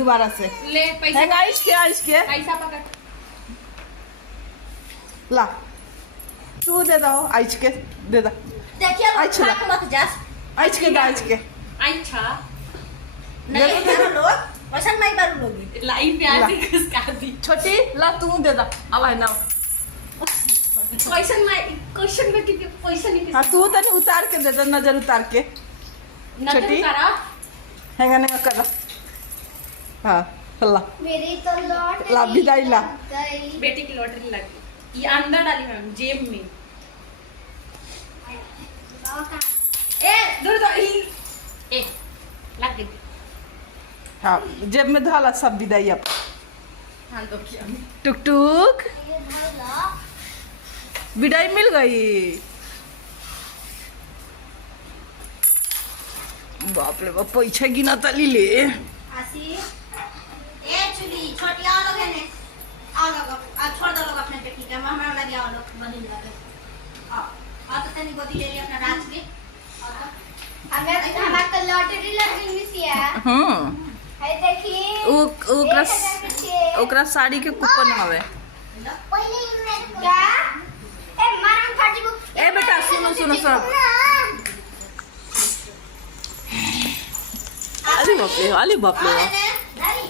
दोबारा से ले पैसा आइस के पैसा पकड़ ला तू दे दो आइस के दे दो देखिए अच्छा। मत जा आइस के अच्छा नहीं करो लोग वैसा मैं करूँ लोगी लाइव पे आके खिसका दी छोटी ला तू दे दो अब है ना क्वेश्चन में कितने क्वेश्चन नहीं हाँ तू तो नहीं उतार के दे दो नजर उतार के नजर छोटी। करा हैंगा कर हाँ ला मेरी तो लॉटरी ला विदाई ला गई। बेटी की लॉटरी लगी ये अंदर डाली मैम जेब में ए दूर दो ए लग गई हाँ जेब में धाला सब विदाई अब हां दो किया टुक टुक ये भर लो। विदाई मिल गई बाप रे बाप पैसा गिना तली ले आसी ए चुली छोटी आओ लोग है ने आओ लोग अब छोड़ दो लोग अपने बेटी का हमारा लगे आओ लोग बनी लगे आओ तो तनी गोदी ले लिया अपना राज भी अगर हमारा तो लॉटरी लगी मिसिया है देखी ओकरा साड़ी के कूपन हवे पहले क्या ए मारम फाटी बुक ए बेटा सुनो अरे बाप रे